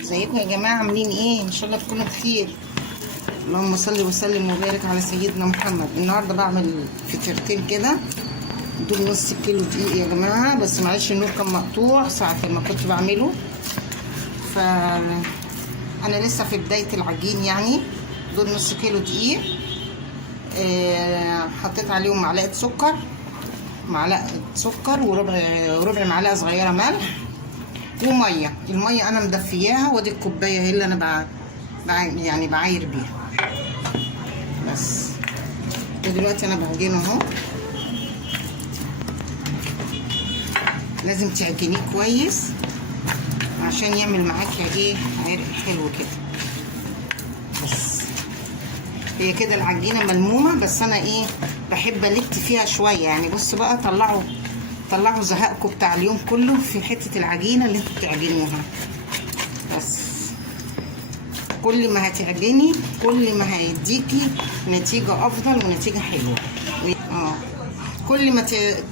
ازيكم يا جماعه؟ عاملين ايه؟ ان شاء الله تكونوا بخير. اللهم صل وسلم وبارك على سيدنا محمد. النهارده بعمل فطيرتين كده. دول نص كيلو دقيق يا جماعه، بس معلش النور كان مقطوع ساعه ما كنت بعمله، ف انا لسه في بدايه العجين يعني. دول نص كيلو دقيق، حطيت عليهم معلقه سكر وربع معلقه صغيره ملح وميه. الميه انا مدفياها، ودي الكوبايه هي اللي انا يعني بعاير بيها بس. ودلوقتي انا بعجنه اهو. لازم تعجنيه كويس عشان يعمل معاكي ايه، عرق حلو كده. بس هي كده العجينه ملمومه، بس انا ايه بحب الت فيها شويه يعني. بص بقى، طلعوا زهقكم بتاع اليوم كله في حته العجينه اللي انتوا بتعجنوها. بس كل ما هتعجني كل ما هيديكي نتيجه افضل ونتيجه حلوه. كل ما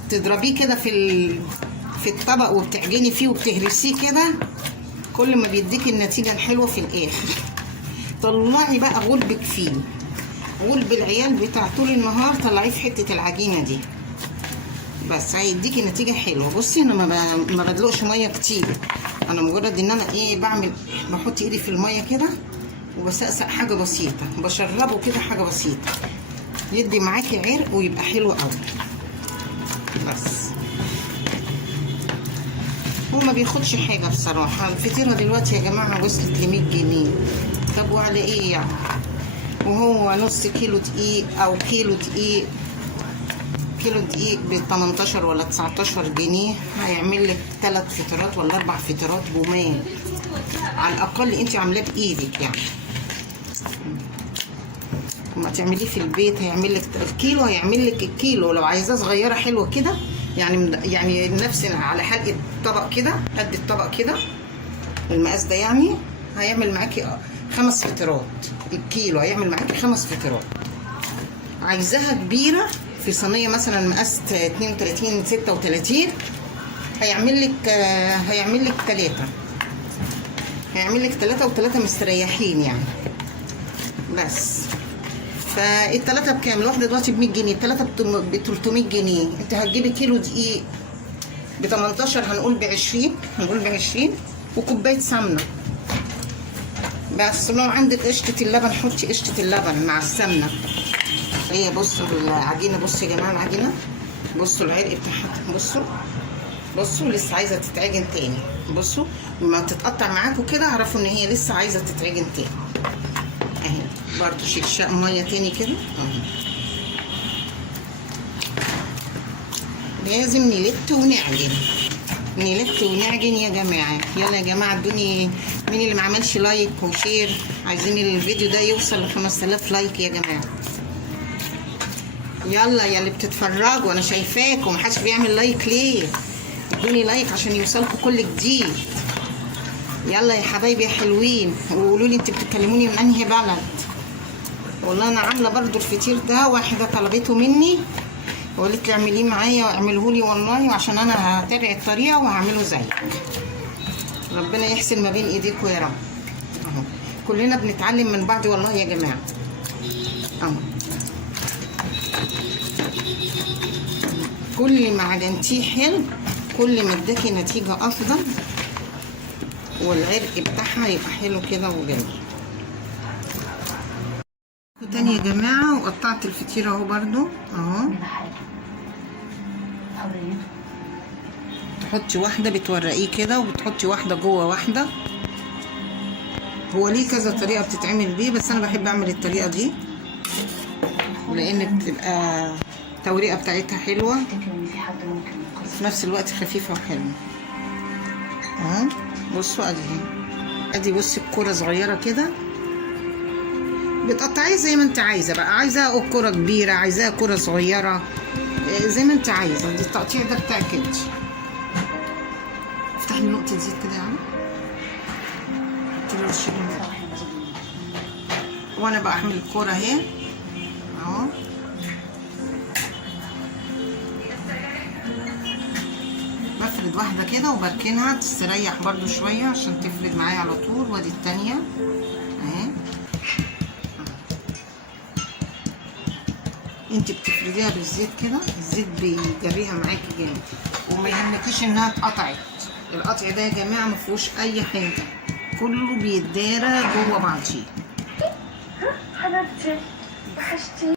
تضربيه كده في الطبق وبتعجني فيه وبتهرسيه كده، كل ما بيديكي النتيجه الحلوه في الاخر. طلعي بقى غلبك فيه، غلب العيال بتاع طول النهار طلعيه في حته العجينه دي، بس هيديكي نتيجه حلوه. بصي انا ما بدلقش ميه كتير، انا مجرد ان انا ايه بحط ايدي في الميه كده وبسقسق حاجه بسيطه، بشربه كده حاجه بسيطه، يدي معاكي عرق ويبقى حلو قوي. بس هو ما بياخدش حاجه بصراحه. الفطيره دلوقتي يا جماعه وصلت ل 100 جنيه. طب وعلى ايه يعني؟ وهو نص كيلو دقيق او كيلو دقيق ب 18 ولا 19 جنيه، هيعمل لك 3 فطيرات ولا 4 فطيرات بومان على الاقل انت عاملاه بايدك يعني. لما تعمليه في البيت هيعمل لك الكيلو لو عايزاه صغيره حلوه كده يعني نفس على حلقه طبق كده، قد الطبق كده المقاس ده يعني. هيعمل معاكي 5 فطيرات. الكيلو هيعمل معاكي 5 فطيرات. عايزاها كبيره في صينيه مثلا مقاس 32 36 هيعمل لك 3. هيعمل لك 3 و3 مستريحين يعني. بس فالثلاثه بكام؟ الواحده دلوقتي ب 100 جنيه، الثلاثه ب 300 جنيه. انت هتجيبي كيلو دقيق ب 18، هنقول ب 20 وكوبايه سمنه. بس لو عندك قشطه اللبن حطي قشطه اللبن مع السمنه. هي بصوا العجينه، بصوا يا جماعه العجينه، بصوا العرق بتاعها، بصوا لسه عايزه تتعجن تاني. بصوا لما تتقطع معاكم كده اعرفوا ان هي لسه عايزه تتعجن تاني اهي. برضو شكشاق ميه تاني كده اهي. لازم نلت ونعجن يا جماعه. يلا يا جماعه ادوني، مين اللي ما عملش لايك وشير؟ عايزين الفيديو ده يوصل ل 5000 لايك يا جماعه. يلا يا اللي بتتفرجوا، انا شايفاكم محدش بيعمل لايك ليه؟ ادوني لايك عشان يوصلكم كل جديد. يلا يا حبايبي يا حلوين، وقولوا لي انتوا بتتكلموني من انهي بلد. والله انا عامله برضو الفطير ده، واحده طلبته مني وقالت لي اعمليه معايا واعمله لي والله، عشان انا هتابع الطريقه وهعمله زيك. ربنا يحسن ما بين ايديكم يا رب. اهو كلنا بنتعلم من بعض والله يا جماعه. اهو كل ما عجنتيه حلو كل ما اداكي نتيجه افضل، والعرق بتاعها يبقى حلو كده وجميل. تاني يا جماعه، وقطعت الفطيره اهو برضو اهو. تحطي واحده بتورقيه كده، وبتحطي واحده جوه واحده. هو ليه كذا طريقه بتتعمل بيه، بس انا بحب اعمل الطريقه دي لان بتبقى التوريقه بتاعتها حلوه في نفس الوقت خفيفه وحلوه اهو. بصوا ادي بصي الكوره صغيره كده، بتقطعيه زي ما انت عايزه بقى. عايزاها كوره كبيره، عايزاها كوره صغيره، زي ما انت عايزه. دي التقطيع ده بتاعك انت. افتح لي نقطه زيت كده يعني وانا بقى اعمل الكوره اهي اهو. بفرد باخد واحده كده وبركنها تستريح برضو شويه عشان تفرد معايا على طول. وادي التانيه اهي. انت بتفرديها بالزيت كده، الزيت بيجريها معاكي جامد وما يهمكيش انها اتقطعت. القطع ده يا جماعه ما فيهوش اي حاجه، كله بيتدارى جوه بعضيه. حبيبتي وحشتي.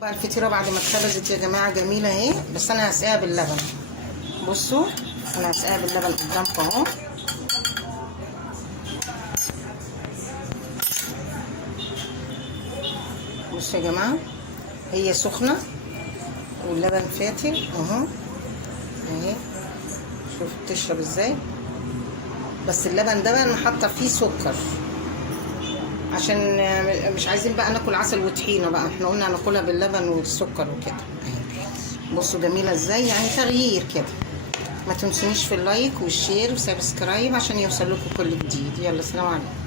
بقى الفطيره بعد ما اتخبزت يا جماعه جميله اهي، بس انا هسقيها باللبن. بصوا انا هسقيها باللبن قدامكم اهو. بصوا يا جماعه هي سخنه واللبن فاتر اهو اهي. شوف بتشرب ازاي. بس اللبن ده بقى انا حاطه فيه سكر عشان مش عايزين بقى ناكل عسل وطحينه بقى، احنا قلنا هناكلها باللبن والسكر وكده. بصوا جميله ازاي، يعني تغيير كده. ما تنسونيش في اللايك والشير وسبسكرايب عشان يوصل لكم كل جديد. يلا سلام عليكم.